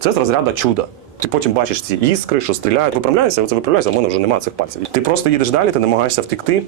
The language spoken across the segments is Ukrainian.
Це з розряду чуда. Ти потім бачиш ці іскри, що стріляють, виправляєшся, оце виправляєшся, а в мене вже немає цих пальців. Ти просто їдеш далі, ти намагаєшся втекти.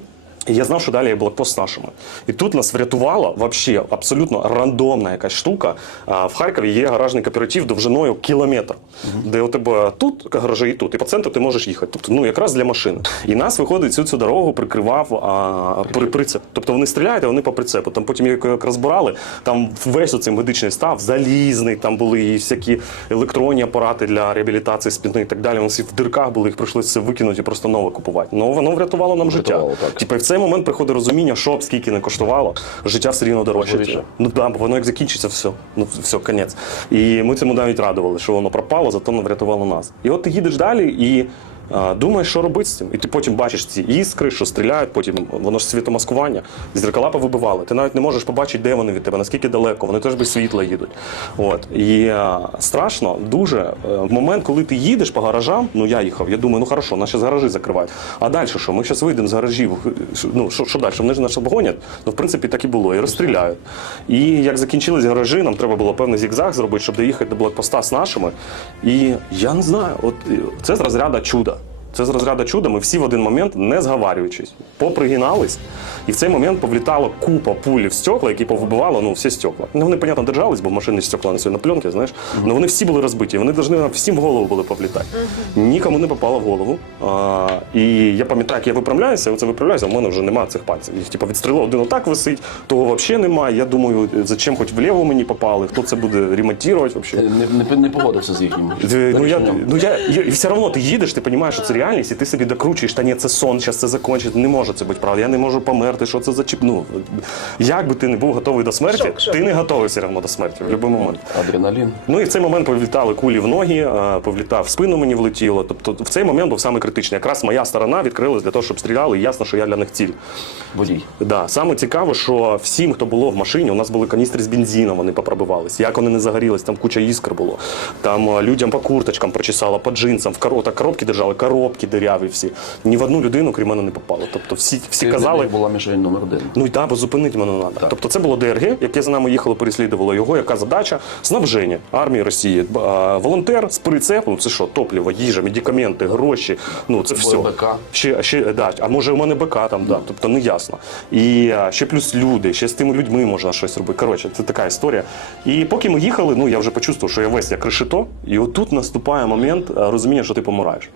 І я знав, що далі є блокпост з нашими. І тут нас врятувала вообще абсолютно рандомна якась штука. А, В Харкові є гаражний кооператив довжиною кілометр, де у тебе тут гаражі і тут, і по центру ти можеш їхати. Тобто, ну якраз для машини. І нас виходить цю цю дорогу прикривав а, при, прицеп. Тобто вони стріляють, а вони по прицепу. Там потім як, розбирали, там весь оцей медичний став, залізний, там були і всякі електронні апарати для реабілітації спини і так далі. Вони всі в дирках були, їх прийшлося все викинути і просто нове купувати. Ну воно врятувало нам Врятувало, життя. так. Типу, в цей момент приходить розуміння, що б скільки не коштувало, життя все рівно дорожче. Ну да, бо воно як закінчиться, все. Ну все, конець. І ми цьому навіть радували, що воно пропало, зато воно врятувало нас. І от ти їдеш далі і. Думаєш, що робити з цим, і ти потім бачиш ці іскри, що стріляють, потім воно ж світомаскування, зеркала повибивали. Ти навіть не можеш побачити, де вони від тебе, наскільки далеко, вони теж без світла їдуть. От і страшно дуже е, в момент, коли ти їдеш по гаражам. Ну я їхав, я думаю, ну хорошо, наші гаражі закривають. А далі що? Ми зараз вийдемо з гаражів. Ну що, що далі? Вони ж нас обгонять. Ну, в принципі, так і було, і розстріляють. І як закінчились гаражі, нам треба було певний зігзаг зробити, щоб доїхати до блокпоста з нашими. І я не знаю, от е, це з розряду чуда. Це з розряду чуда. Ми всі в один момент, не зговарюючись, попригинались, і в цей момент повлітала купа пуль в стекла, які повибивало ну, всі стекла. Ну, вони, понятно, держались, бо машини стекла на на пленки, знаєш. Але вони всі були розбиті. Вони повинні всім в голову були повлітати. Нікому не попало в голову. А, і я пам'ятаю, як я виправляюся, оце виправляюся, а в мене вже немає цих пальців. Їх типу, відстрілив, один отак висить, того взагалі немає. Я думаю, зачем хоч вліво мені попали, хто це буде ремонтувати взагалі. Не, не, не погодився з їхнім. Ну, я, ну я, я, і все одно ти їдеш, ти розумієш, що це реальність, і ти собі докручуєш, та ні, це сон, зараз це закінчиться, не може це бути правда. Я не можу померти, що це за чіп. Ну, як би ти не був готовий до смерті, Шок, шок. ти не готовий все одно до смерті в будь-який момент. Адреналін. Ну і в цей момент повлітали кулі в ноги, повлітав в спину мені влетіло. Тобто в цей момент був саме критичний. Якраз моя сторона відкрилась для того, щоб стріляли, і ясно, що я для них ціль. Водій. Да, саме цікаво, що всім, хто було в машині, у нас були каністри з бензином, вони попробивались. Як вони не загорілись, там куча іскр було. Там людям по курточкам прочесало, по джинсам, в коро... коробки держали, коробки диряві всі. Ні в одну людину, крім мене, не попало. Тобто всі, всі Ти казали. них була мішень номер один. Ну і так, бо зупинити мене треба. Тобто це було ДРГ, яке за нами їхало, переслідувало його. Яка задача? Снабження армії Росії. А, Волонтер з прицепом, це що, топливо, їжа, медикаменти, гроші. Ну це все. БК. Ще, ще, да, а може у мене БК там, да, тобто не ясно. І а, ще плюс люди, ще з тими людьми можна щось робити. Коротше, це така історія. І поки ми їхали, ну я вже почувствував, що я весь як решето, і отут наступає момент розуміння, що ти помираєш.